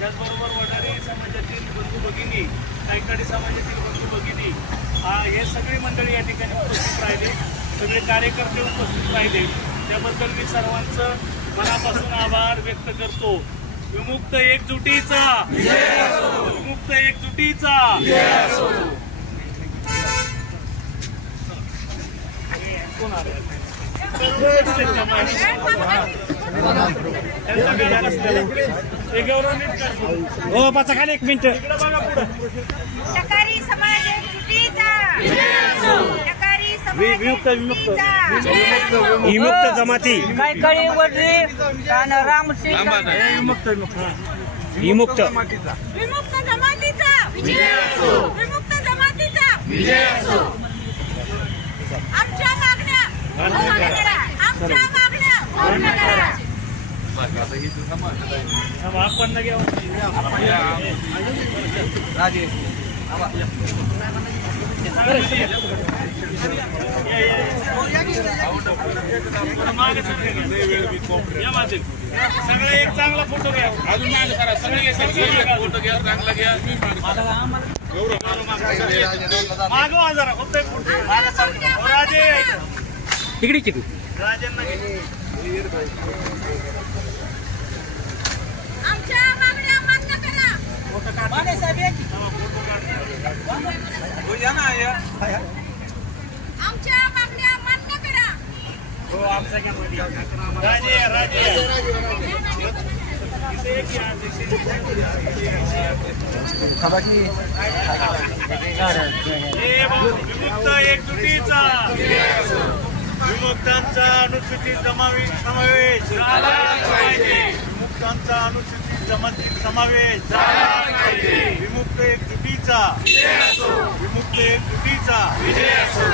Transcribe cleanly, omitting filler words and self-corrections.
त्याचबरोबर वडारी समाजातील बंधू भगिनी, कायकाडी समाजातील बंधू भगिनी हे सगळी मंडळी या ठिकाणी उपस्थित राहिले, सगळे कार्यकर्ते उपस्थित राहिले. त्याबद्दल मी सर्वांचं मनापासून आभार व्यक्त करतो. विमुक्त एकजुटीचा, विमुक्त एकजुटीचा. हो पाचा खाली एक मिनिट. विमुक्त जमाती कायकाडी वडरी रामसिंग विमुक्त विमुक्त जमातीचा विजय असो. विमुक्त जमातीचा विजय असो. आमच्या मागण्या पूर्ण करा. आमच्या मागण्या पूर्ण करा. आपण घ्या राजे सगळे एक चांगला फोटो घ्या. अजून फोटो घ्या, चांगला घ्या. मागवा जरा फक्त राजे तिकडे तिकडे राजांना घे. आमच्या मागण्या मान्य करा. माने साहेब आमच्या मागण्या मान्य करा. राजे राजे विमुक्त एकजुटीचा, विमुक्तांचा अनुसूचित समावेश झाला पाहिजे. विमुक्तांचा अनुसूचित जमातीत समावेश झाला पाहिजे. विमुक्त एकजुटीचा, विमुक्त एकजुटीचा विजय असो.